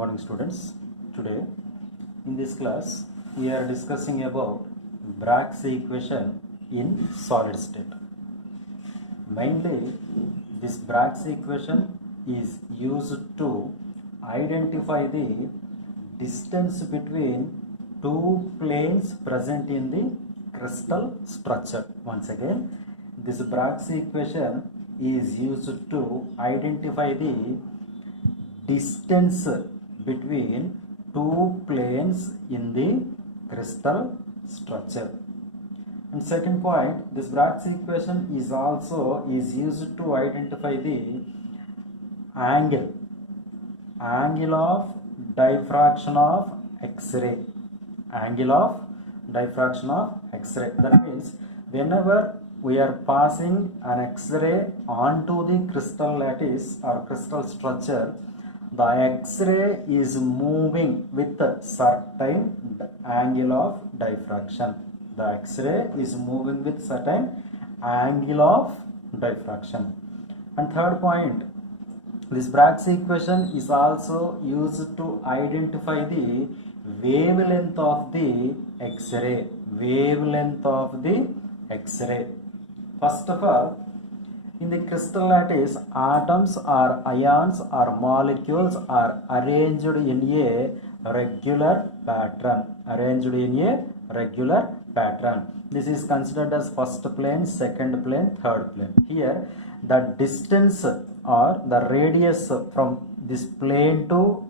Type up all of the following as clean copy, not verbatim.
morning students. Today in this class we are discussing about Bragg's equation in solid state. Mainly this Bragg's equation is used to identify the distance between two planes present in the crystal structure. Once again, this Bragg's equation is used to identify the distance between two planes in the crystal structure. And second point, this Bragg's equation is also used to identify the angle of diffraction of X-ray. Angle of diffraction of X-ray. That means whenever we are passing an X-ray onto the crystal lattice or crystal structure, the X-ray is moving with a certain angle of diffraction. The X-ray is moving with certain angle of diffraction. And third point, this Bragg's equation is also used to identify the wavelength of the X-ray. Wavelength of the X-ray. First of all, in the crystal lattice, atoms or ions or molecules are arranged in a regular pattern. This is considered as first plane, second plane, third plane. Here, the distance or the radius from this plane to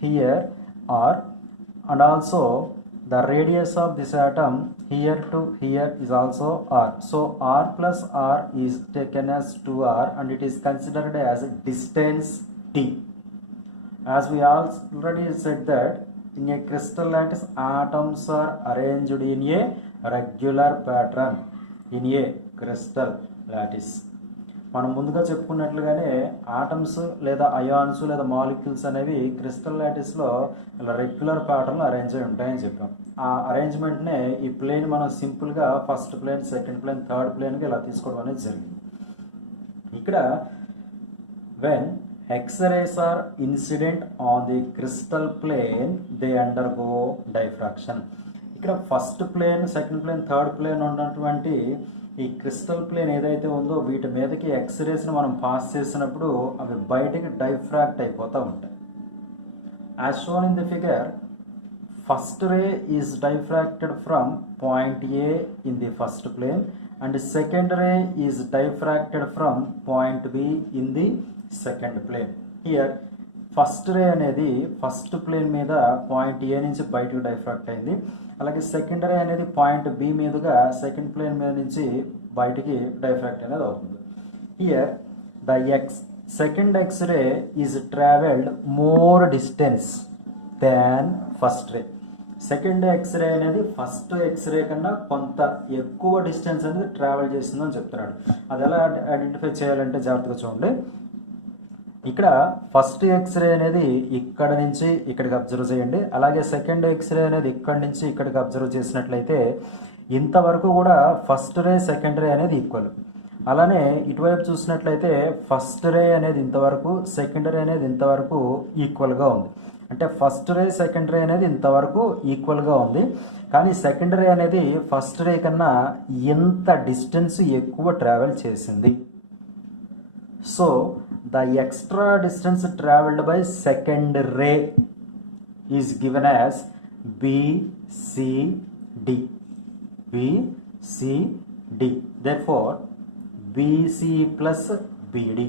here and also the radius of this atom here to here is also r. So r plus r is taken as 2r and it is considered as distance t. As we already said that in a crystal lattice, atoms are arranged in a regular pattern in a crystal lattice. మనం ముందుగా చెప్పుకున్నట్లుగానే atoms లేదా ions లేదా molecules అనేవి crystal లాటిస్లో ఇలా regular ప్యాటర్న్లో arrange అయి ఉంటాయని చెప్పాం. ఆ అరేంజ్మెంట్నే ఈ ప్లేన్ మనం సింపుల్గా first plane, second plane, third ప్లేన్గా ఇలా తీసుకోవడం అనేది జరిగింది. ఇక్కడ when X-rays are incident on the crystal plane, they undergo diffraction. ఇక్కడ first plane, second plane, third plane ఉన్నటువంటి ఈ క్రిస్టల్ ప్లేన్ ఏదైతే ఉందో వీటి మీదకి ఎక్స్రేస్ని మనం పాస్ చేసినప్పుడు అవి బయటికి డైఫ్రాక్ట్ అయిపోతూ ఉంటాయి. As shown in the figure, first ray is diffracted from point A in the first plane and second ray is diffracted from point B in the second plane. Here first ray అనేది first plane మీద point A నుంచి బయటకు diffract అయింది. అలాగే second ray అనేది point B మీదుగా second plane మీద నుంచి బయటికి డైఫ్రాక్ట్ అనేది అవుతుంది. Here the second X-ray is travelled more distance than first ray. Second x ray అనేది ఫస్ట్ ఎక్స్రే కన్నా కొంత ఎక్కువ డిస్టెన్స్ అనేది ట్రావెల్ చేసిందని చెప్తున్నాడు. అది ఎలా ఐడెంటిఫై చేయాలంటే జాగ్రత్తగా చూడండి. ఇక్కడ ఫస్ట్ ఎక్స్రే అనేది ఇక్కడ నుంచి ఇక్కడికి అబ్జర్వ్ చేయండి. అలాగే సెకండ్ ఎక్స్రే అనేది ఇక్కడ నుంచి ఇక్కడికి అబ్జర్వ్ చేసినట్లయితే ఇంతవరకు కూడా ఫస్ట్ రే, సెకండ్ రే అనేది ఈక్వల్. అలానే ఇటువైపు చూసినట్లయితే ఫస్ట్ రే అనేది ఇంతవరకు, సెకండ్ రే అనేది ఇంతవరకు ఈక్వల్గా ఉంది. అంటే ఫస్ట్ రే, సెకండ్ రే అనేది ఇంతవరకు ఈక్వల్గా ఉంది. కానీ సెకండ్ రే అనేది ఫస్ట్ రే కన్నా ఎంత డిస్టెన్స్ ఎక్కువ ట్రావెల్ చేసింది. So the extra distance traveled by second ray is given as BCD. Therefore, BC plus BD.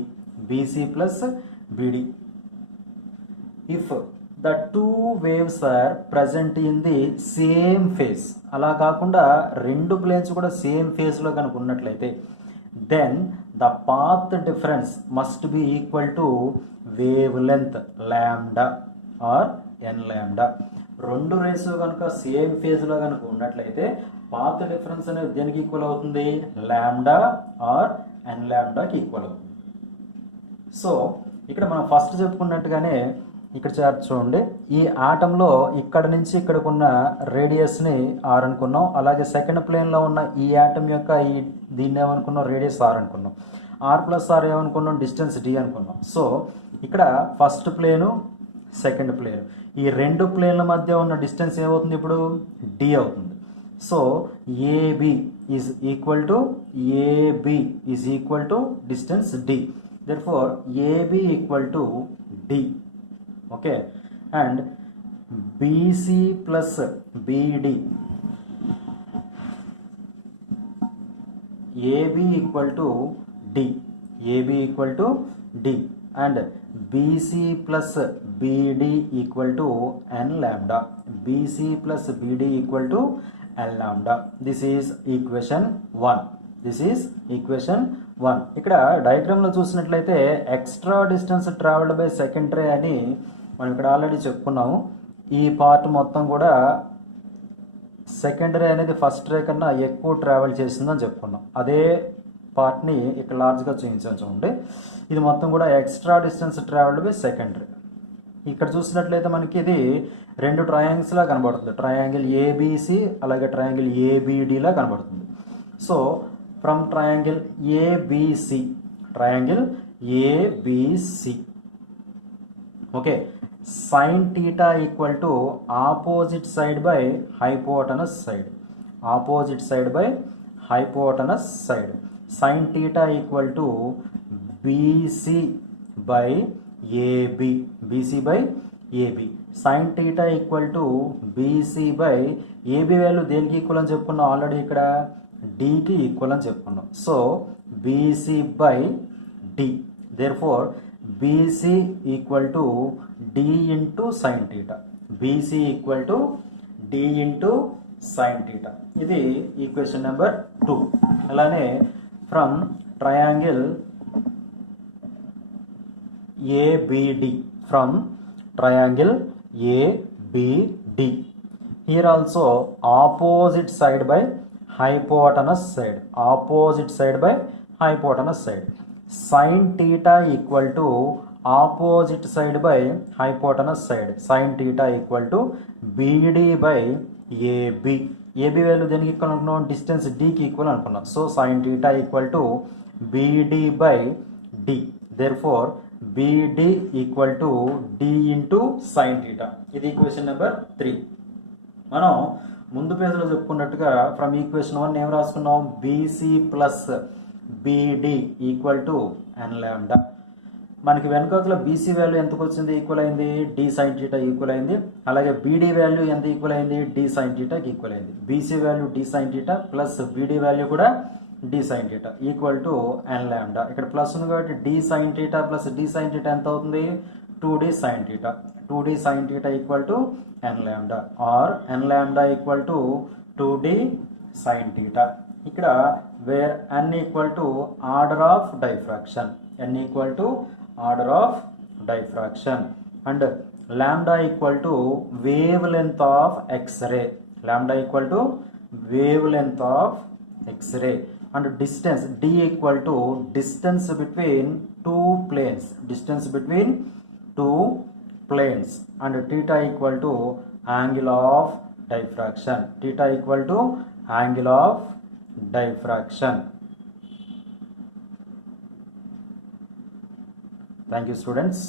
If the two waves are present in the same phase, అలా కాకుండా రెండు planes కూడా same ఫేజ్లో కనుక ఉన్నట్లయితే then the path difference must be equal to wavelength lambda or n lambda. రెండు race కనుక same ఫేజ్లో కనుక ఉన్నట్లయితే పాత్ డిఫరెన్స్ అనేది దేనికి ఈక్వల్ అవుతుంది? లాంబ్డా ఆర్ ఎన్ లాంబ్డాకి ఈక్వల్ అవుతుంది. సో ఇక్కడ మనం ఫస్ట్ చెప్పుకున్నట్టుగానే ఇక్కడ చూడండి, ఈ ఆటంలో ఇక్కడ నుంచి ఇక్కడికి ఉన్న రేడియస్ని ఆర్ అనుకున్నాం. అలాగే సెకండ్ ప్లేన్లో ఉన్న ఈ ఆటం యొక్క దీన్ని ఏమనుకున్నాం? రేడియస్ ఆర్ అనుకున్నాం. ఆర్ ప్లస్ ఆర్ ఏమనుకున్నాం? డిస్టెన్స్ డి అనుకున్నాం. సో ఇక్కడ ఫస్ట్ ప్లేను, సెకండ్ ప్లేన్. ఈ రెండు ప్లేన్ల మధ్య ఉన్న డిస్టెన్స్ ఏమవుతుంది ఇప్పుడు డి అవుతుంది. So AB is equal to distance d. therefore AB equal to D. Okay, and BC plus BD, AB equal to D, AB equal to D, and BC plus BD equal to n lambda, BC plus BD equal to n lambda. This is equation 1. This is equation 1. ఇక్కడ డయాగ్రామ్లో చూసినట్లయితే extra distance travelled by second రే అని మనం ఇక్కడ already చెప్పుకున్నాము. ఈ part మొత్తం కూడా second ray అనేది ఫస్ట్ రే కన్నా ఎక్కువ ట్రావెల్ చేసిందని చెప్పుకున్నాం. అదే పార్ట్ని ఇక్కడ లార్జ్గా చూపించాను చూడండి. ఇది మొత్తం కూడా extra distance travelled by second రే. ఇక్కడ చూసినట్లయితే మనకి ఇది రెండు ట్రయాంగిల్స్లా కనబడుతుంది. ట్రయాంగిల్ ఏబిసి అలాగే ట్రయాంగిల్ ఏబిడిలా కనబడుతుంది. So from triangle ABC, okay, sin theta equal to opposite side by hypotenuse side, sin theta equal to BC by AB, sin theta equal to BC by AB value దేనికి equal అని చెప్పుకున్నాం already, ఇక్కడ డీకి equal అని చెప్పుకున్నాం. So BC by d, therefore BC equal to d into sine theta, BC equal to d into sine theta. ఇది equation number 2. అలానే from triangle ABD, here also opposite side by hypotenuse side, sin theta equal to opposite side by hypotenuse side, sin theta equal to BD by AB. AB value దేనికి equal అనుకున్నాం, distance డీకి equal అనుకున్నాం. So sin theta equal to BD by D, therefore BD equal to D into sin theta. ఇది equation number 3. మనం ముందు పేజీలో చెప్పుకున్నట్టుగా from equation 1 ఏం రాసుకున్నాం, BC plus BD equal to n lambda. మనకి వెనకాల బీసీ వాల్యూ ఎంతకు వచ్చింది, ఈక్వల్ అయింది డి సైన్ టీటా ఈక్వల్ అయింది. అలాగే బీడీ వాల్యూ ఎంత ఈక్వల్ అయింది, డి సైన్ టీటాకి ఈక్వల్ అయింది. BC value d sine theta plus BD value కూడా d sine theta equal to n lambda. ఇక్కడ ప్లస్ ఉంది కాబట్టి d sine theta plus d sine theta ఎంత అవుతుంది, 2d sin theta, 2d sin theta equal to n lambda, or n lambda equal to 2d sin theta. ఇక్కడ where n equal to order of diffraction, and lambda equal to wavelength of X-ray, and distance d equal to distance between two planes, and theta equal to angle of diffraction, Thank you students.